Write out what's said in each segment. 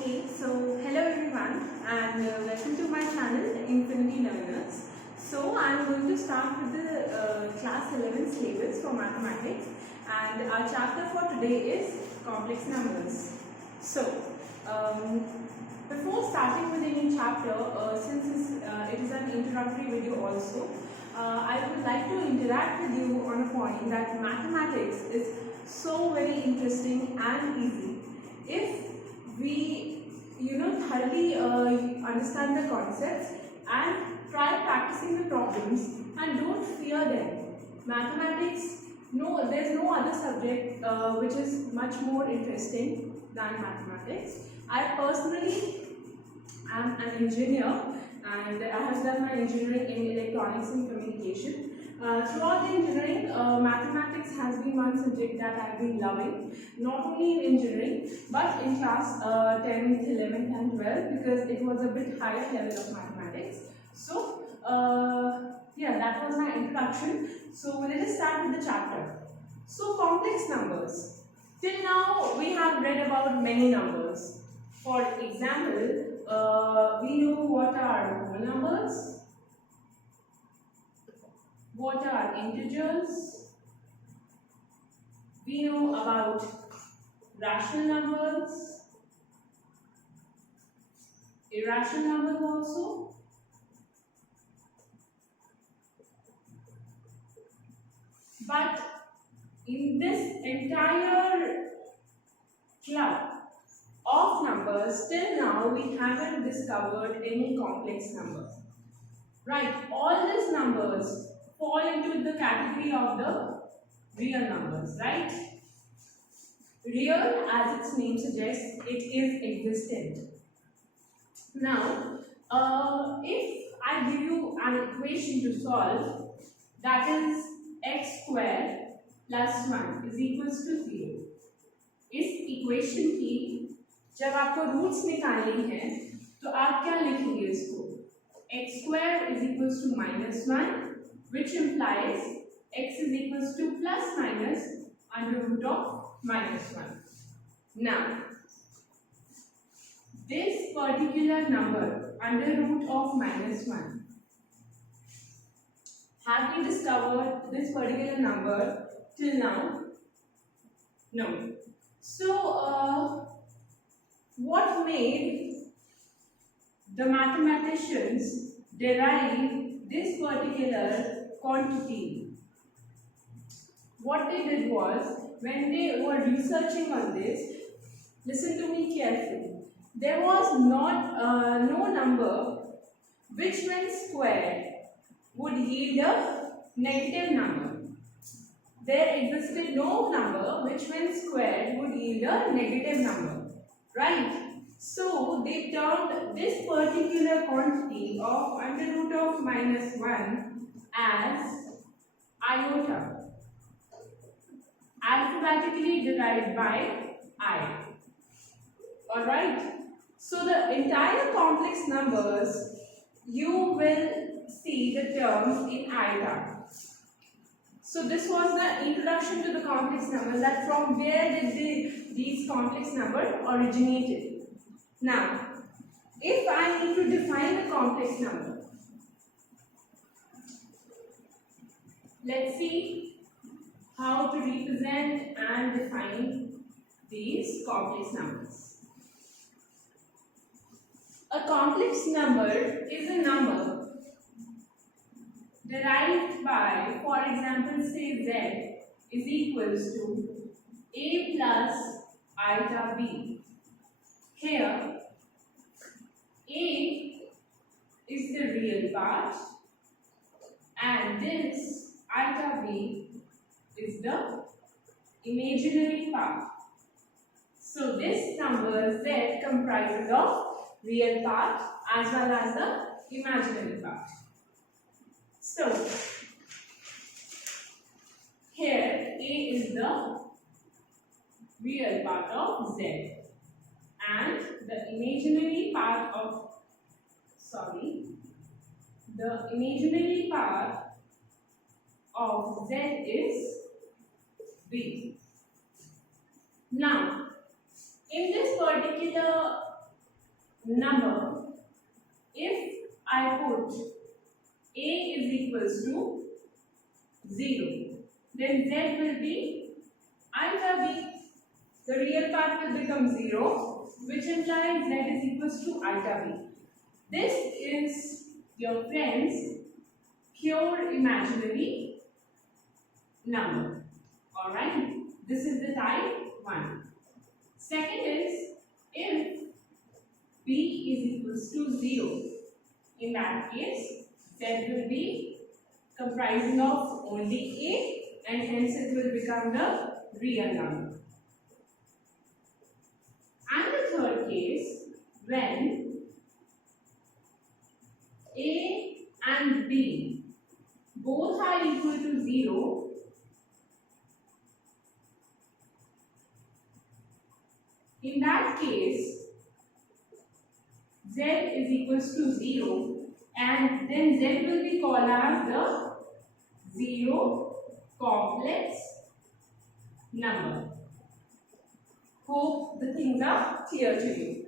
Okay, so hello everyone and welcome to my channel Infinity Learners. So I'm going to start with the class 11 syllabus for mathematics, and our chapter for today is complex numbers. So before starting with any chapter, since it is an introductory video also, I would like to interact with you on a point that mathematics is so very interesting and easy if we thoroughly understand the concepts and try practicing the problems and don't fear them. Mathematics, no, there's no other subject which is much more interesting than mathematics. I personally am an engineer and I have done my engineering in electronics and communication. Throughout the engineering, mathematics has been one subject that I've been loving, not only in engineering but in class 10th, 11th and 12th, because it was a bit higher level of mathematics. So yeah, that was my introduction. So let us start with the chapter. So complex numbers. Till now we have read about many numbers. For example, we know what are whole numbers, what are integers, we know about rational numbers, irrational numbers also, but in this entire club of numbers, till now we haven't discovered any complex number. Right, all these numbers fall into the category of the real numbers, right? Real, as its name suggests, it is existent. Now, if I give you an equation to solve, that is x square plus 1 is equals to 0. इस equation की जब आपको roots निकालनी है तो आप क्या लिखेंगे इसको? x square is equals to minus 1, which implies x is equals to plus minus under root of minus 1. Now, this particular number under root of minus 1, have we discovered this particular number till now? No. So, what made the mathematicians derive this particular quantity? What they did was, when they were researching on this, listen to me carefully, there was no number which when squared would yield a negative number. There existed no number which when squared would yield a negative number, right? So they termed this particular quantity of under root of minus 1 as iota, alphabetically derived by I. Alright, so the entire complex numbers, you will see the terms in iota. So this was the introduction to the complex numbers, that from where did these complex numbers originated. Now, if I need to define a complex number, let's see how to represent and define these complex numbers. A complex number is a number derived by, for example, say z is equals to a plus iota b. Here, a is the real part and this iota b is the imaginary part. So this number z comprises of real part as well as the imaginary part. So, here a is the real part of z and the imaginary part of, z is b. Now, in this particular number, if I put a is equals to 0, then z will be iota b. The real part will become 0, which implies z is equals to iota b. This is, your friends, pure imaginary number. Alright, this is the type 1. Second is, if b is equals to 0, in that case z will be comprising of only a, and hence it will become the real number. And the third case, when a and b both are equal to 0, in that case z is equals to 0, and then z will be called as the zero complex number. Hope the things are clear to you.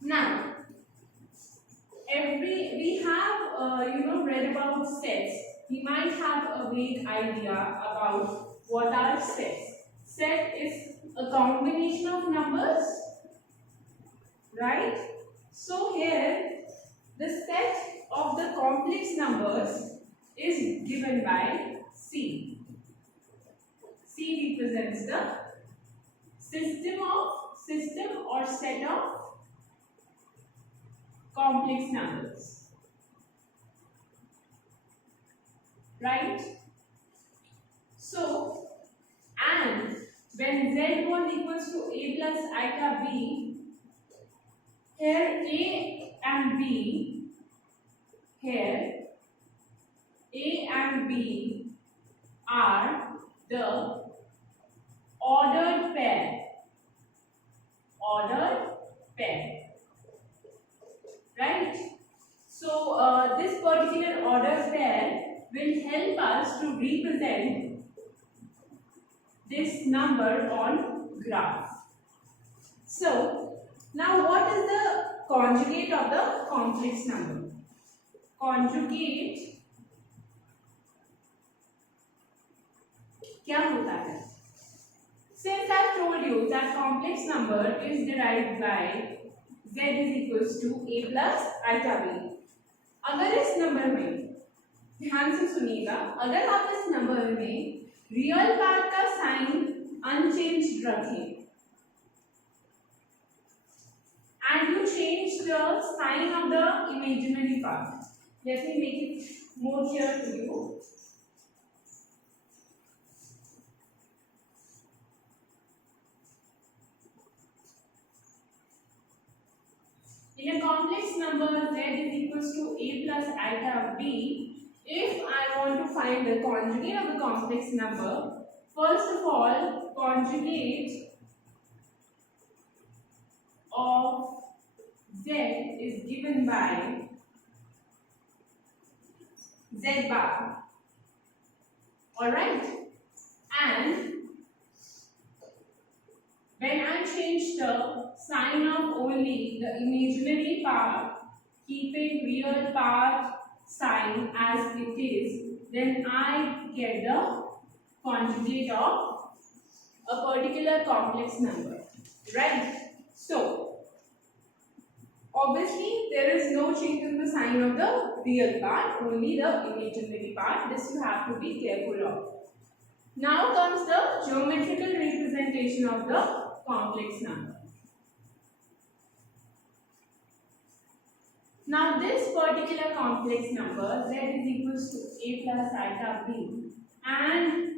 Now, we have read about sets. We might have a vague idea about what are sets. Set is a combination of numbers, right? So here the set of the complex numbers is given by C. C represents the system or set of complex numbers, right? So, and when z1 equals to a plus iota b, here a and b, are the ordered pair. Right? So this particular ordered pair will help us to represent this number on graph. So now what is the conjugate of the complex number? Conjugate क्या होता है? Since I have told you that complex number is derived by z is equals to a plus iota b. अगर इस number में ध्यान से सुनिएगा, अगर आप इस नंबर में रियल पार्ट का साइन अनचेंज्ड रखें and you change the sign of the imaginary part. Let me make it more clear to you. In a complex number z is equals to a plus iota b, if I want to find the conjugate of the complex number, first of all, conjugate of z is given by z bar. Alright? And when I change the sign of only the imaginary part, keeping real part sign as it is, then I get the conjugate of a particular complex number. Right? So, obviously there is no change in the sign of the real part, only the imaginary part. This you have to be careful of. Now comes the geometrical representation of the complex number. Now this particular complex number z is equals to a plus iota b and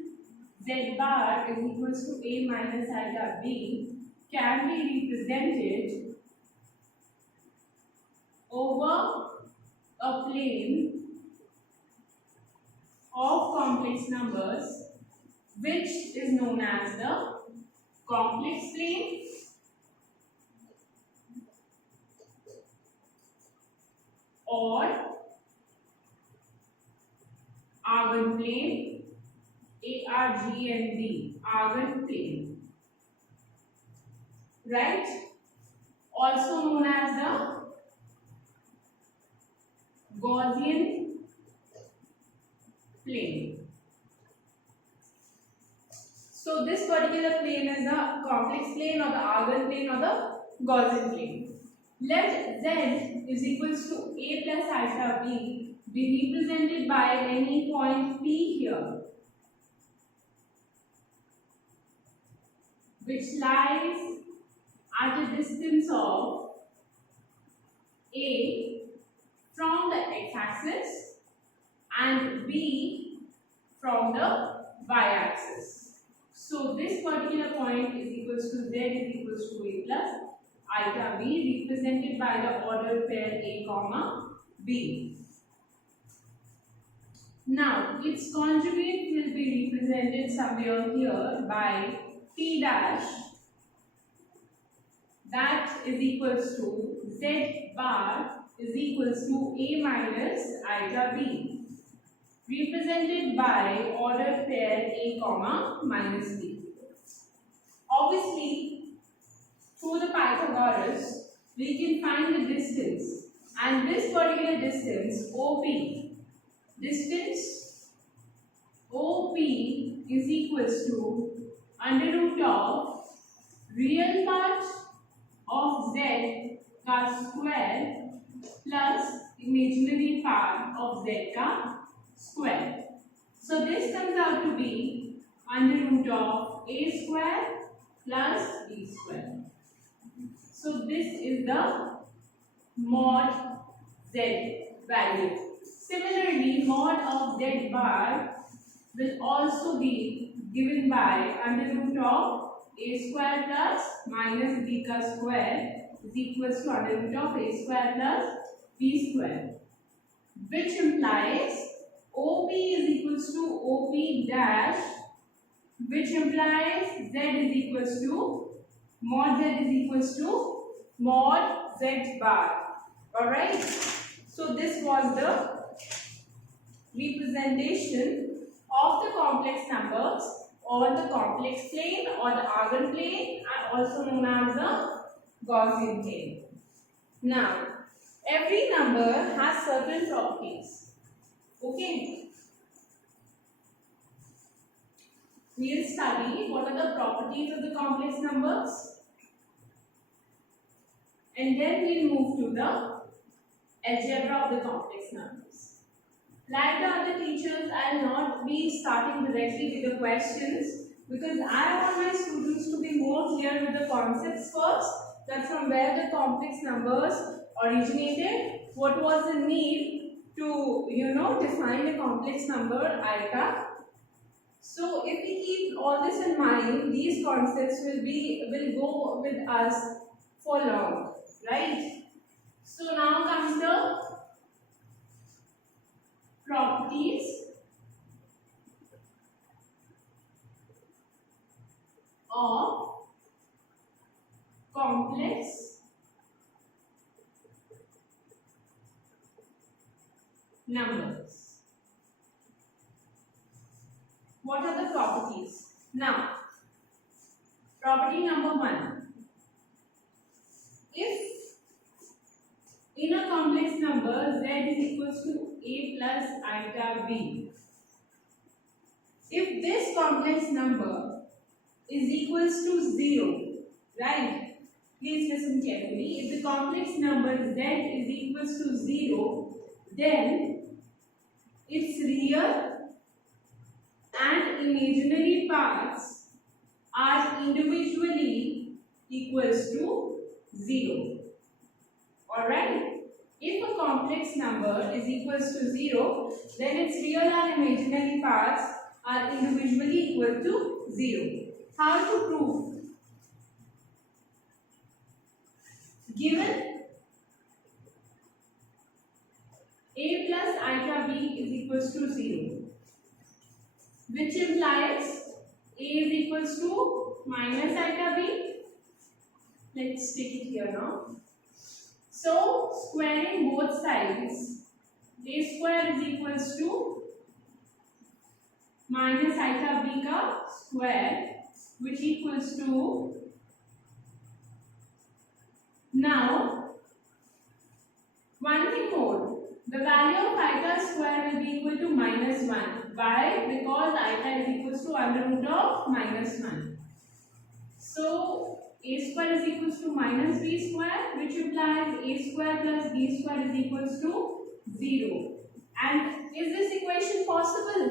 z bar is equals to a minus iota b can be represented over a plane of complex numbers, which is known as the complex plane or Argand plane, ARGND, Argand plane, right? also known as the Gaussian plane. So this particular plane is the complex plane or the Argand plane or the Gaussian plane. Let Z is equals to A plus iota B be represented by any point P here, which lies at a distance of A from the x-axis and B from the y-axis. So this particular point is equals to Z is equals to A plus iota B, represented by the ordered pair A comma B. Now its conjugate will be represented somewhere here by P dash, that is equals to Z bar is equals to A minus iota B, represented by ordered pair A comma minus B. Obviously, through the Pythagoras, we can find the distance, and this particular distance OP, distance OP is equals to under root of real part of Z का square plus imaginary part of Z का square. So this comes out to be under root of A square plus B square. So this is the mod Z value. Similarly, mod of Z bar will also be given by under root of A square plus minus B ka square is equals to under root of A square plus B square, which implies OP is equals to OP dash, which implies Z is equals to mod Z is equals to mod Z bar. Alright, so this was the representation of the complex numbers on the complex plane or the Argand plane, and also known as the Gaussian plane. Now, every number has certain properties. Okay, we will study what are the properties of the complex numbers, and then we will move to the algebra of the complex numbers. Like the other teachers, I will not be starting directly with the questions, because I want my students to be more clear with the concepts first, that from where the complex numbers originated, what was the need to define a complex number iota. So if we keep all this in mind, these concepts will go with us for long, right? So now comes the properties of complex numbers. What are the properties? Now, property number 1. If in a complex number Z is equals to A plus iota B, if this complex number is equals to 0, right? Please listen carefully. If the complex number Z is equals to 0, then its real and imaginary parts are individually equals to 0. Alright? If a complex number is equals to 0, then its real and imaginary parts are individually equal to 0. How to prove? Given A plus iota B is equals to 0, which implies A is equals to minus iota B. Let's take it here now. So, squaring both sides, A square is equals to minus iota B ka square, which equals to, now the value of iota square will be equal to -1. Why? Because iota is equal to under root of -1. So a square is equal to minus b square, which implies a square plus b square is equal to 0. And is this equation possible?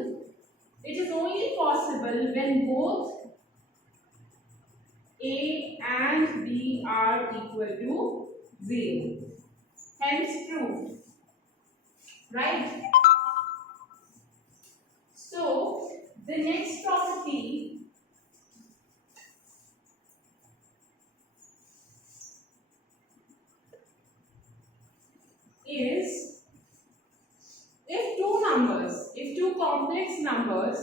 It is only possible when both a and b are equal to 0. Hence proved. Right? So the next property is if two complex numbers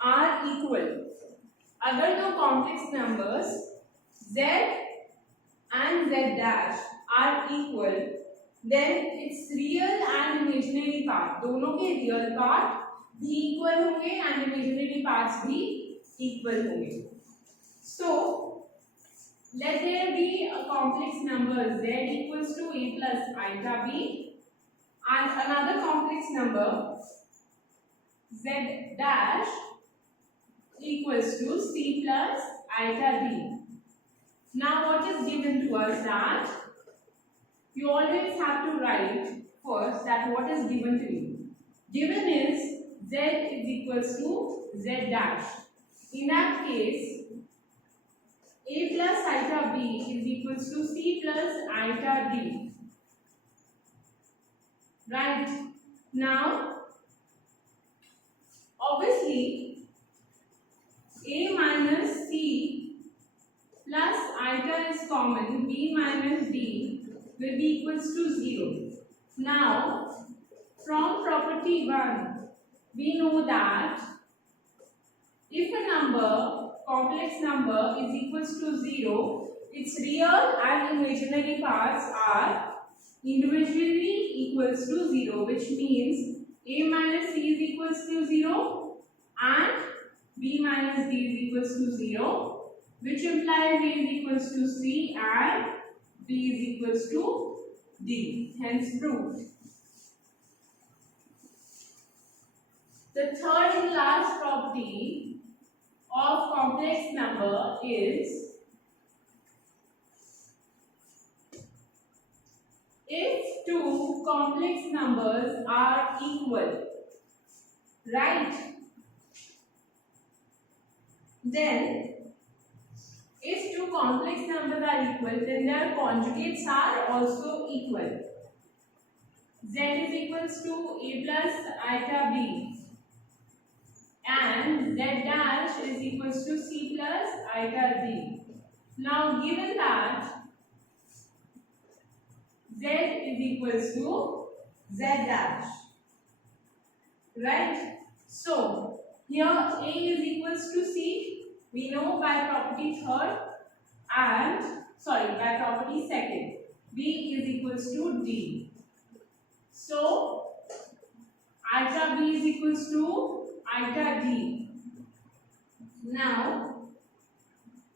are equal, अगर दो complex numbers z and z dash are equal, then its real and imaginary part, दोनों के real part भी equal होंगे and imaginary parts भी equal होंगे. So let there be a complex number z equals to a plus iota b and another complex number z dash equals to c plus iota d. Now what is given to us that you always have to write first that what is given to you. Given is z is equals to z dash. In that case, a plus iota b is equals to c plus iota d. Right? Now, obviously, a minus c plus iota is common, b minus d will be equals to 0. Now, from property 1, we know that if a complex number is equals to 0, its real and imaginary parts are individually equals to 0, which means a minus c is equals to 0 and b minus d is equals to 0, which implies a is equals to c and b is equals to d. Hence proved. The third and last property of complex number is if two complex numbers are equal, right? Then if two complex numbers are equal, then their conjugates are also equal. Z is equals to a plus iota b and z dash is equals to c plus iota d. Now given that z is equals to z dash, right? So here a is equals to c, we know by property third, and by property second, b is equals to d. So iota b is equals to iota d. Now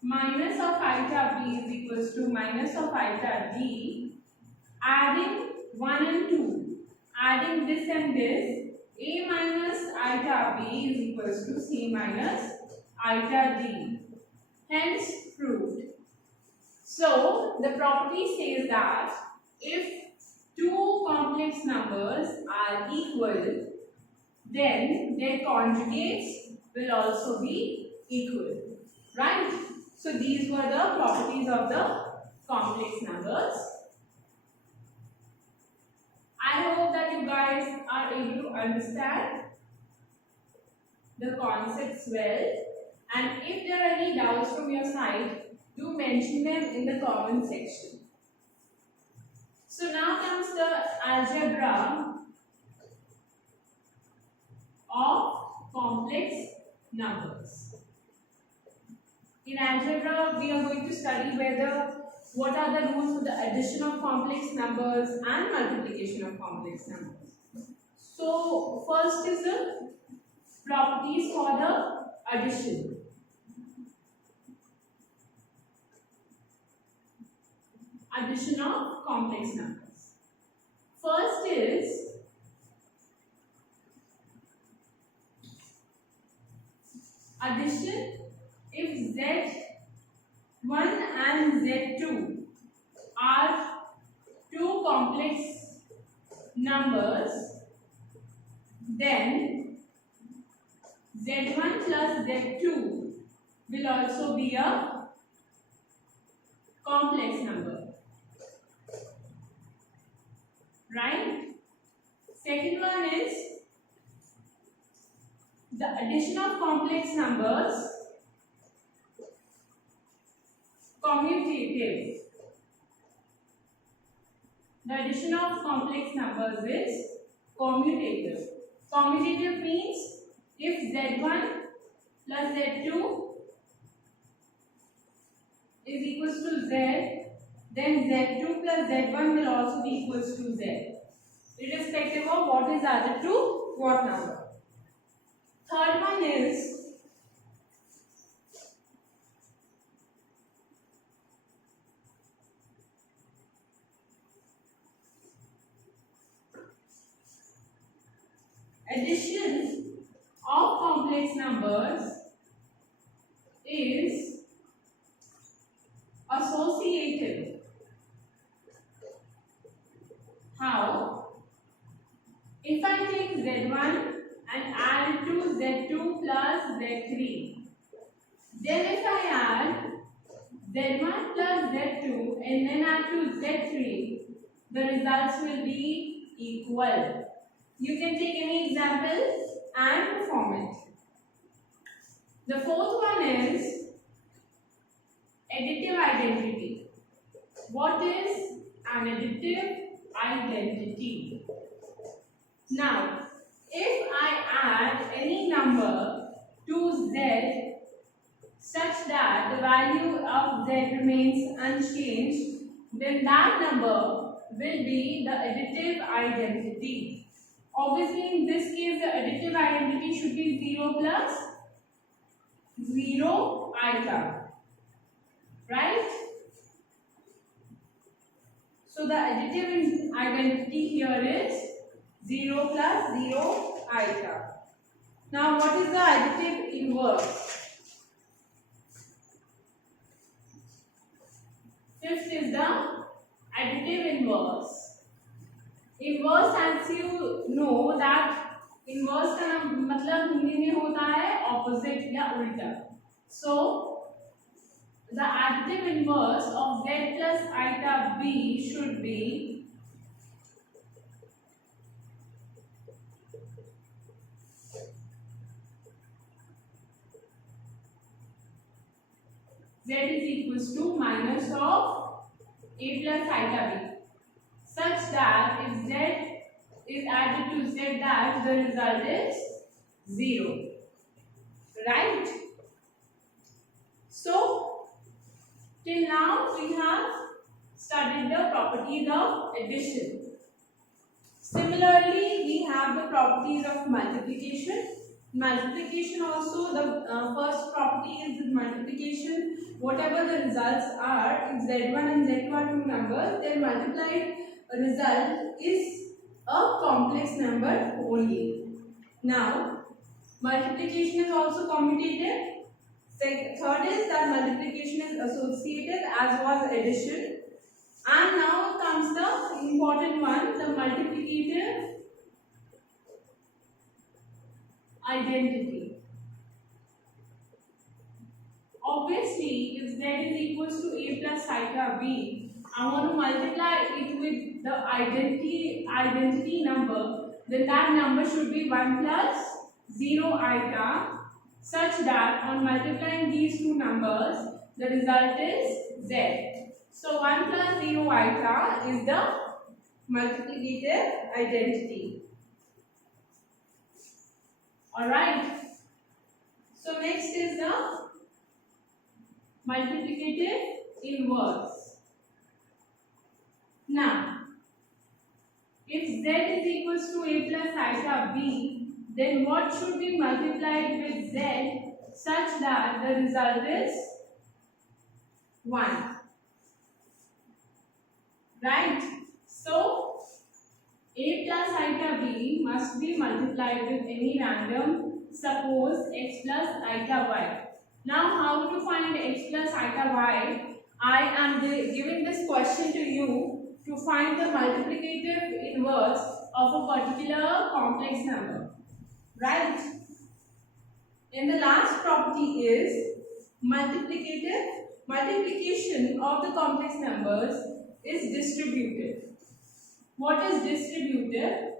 minus of iota b is equals to minus of iota d. Adding 1 and 2, adding this and this, a minus iota b is equals to c minus iota d. Hence proved. So the property says that if two complex numbers are equal, then their conjugates will also be equal. Right? So these were the properties of the complex numbers. I hope that you guys are able to understand the concepts well, and if there are any doubts from your side, do mention them in the comment section. So now comes the algebra of complex numbers. In algebra, we are going to study what are the rules for the addition of complex numbers and multiplication of complex numbers. So first is the properties for the addition. Addition of complex numbers. First is addition, if Z1 and Z2 are two complex numbers, then Z1 plus Z2 will also be a complex number, right? Second one is the addition of complex numbers, commutative. The addition of complex numbers is commutative. Commutative means if Z1 plus Z2 is equals to Z, then Z2 plus Z1 will also be equals to Z, irrespective of what is added to what number. Third one is addition of complex numbers is associative. How? If I take Z1 and add it to Z2 plus Z3, then if I add Z1 plus Z2 and then add to Z3, the results will be equal. You can take any example and perform it. The fourth one is additive identity. What is an additive identity? Now, if I add any number to Z such that the value of Z remains unchanged, then that number will be the additive identity. Obviously, in this case, the additive identity should be 0 plus 0 iota, right? So the additive identity here is 0 plus 0 iota. Now, what is the additive inverse? Fifth is the additive inverse. Inverse, as you know that inverse का मतलब हिंदी में होता है opposite या उल्टा. So the additive inverse of Z plus iota B should be Z is equals to minus of A plus iota B, such that if Z is added to Z dash, the result is 0, right? So till now we have studied the properties of addition. Similarly, we have the properties of multiplication. Multiplication also, the first property is the multiplication. Whatever the results are, if Z1 and Z2 are two numbers, their multiplied result is a complex number only. Now, multiplication is also commutative. Third is that multiplication is associative, as was addition. And now comes the important one, the multiplicative identity. Obviously, if Z is equals to A plus iota B, I want to multiply it with the identity number, then that number should be 1 plus 0 iota, such that on multiplying these two numbers, the result is Z. So 1 plus 0 iota is the multiplicative identity. Alright. So next is the multiplicative inverse. Now, if Z is equals to A plus iota B, then what should be multiplied with Z such that the result is 1? Right? So, A plus iota B must be multiplied with any random suppose x plus eta y. Now how to find x plus eta y? I am giving this question to you to find the multiplicative inverse of a particular complex number, right? And the last property is multiplication of the complex numbers is distributive. What is distributive?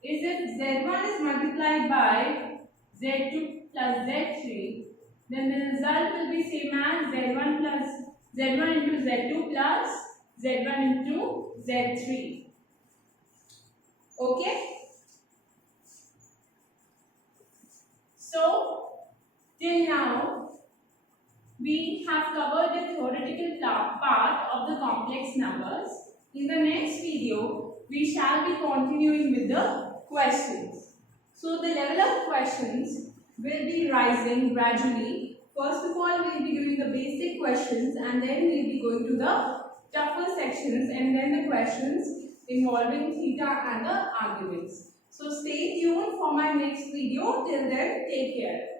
Is if z1 is multiplied by z2 plus z3, then the result will be same as z1 into z2 plus z1 into z3. Okay? So, till now, we have covered the theoretical part of the complex numbers. In the next video, we shall be continuing with the questions. So, the level of questions will be rising gradually. First of all, we will be giving the basic questions and then we will be going to the tougher sections and then the questions involving theta and the arguments. So, stay tuned for my next video. Till then, take care.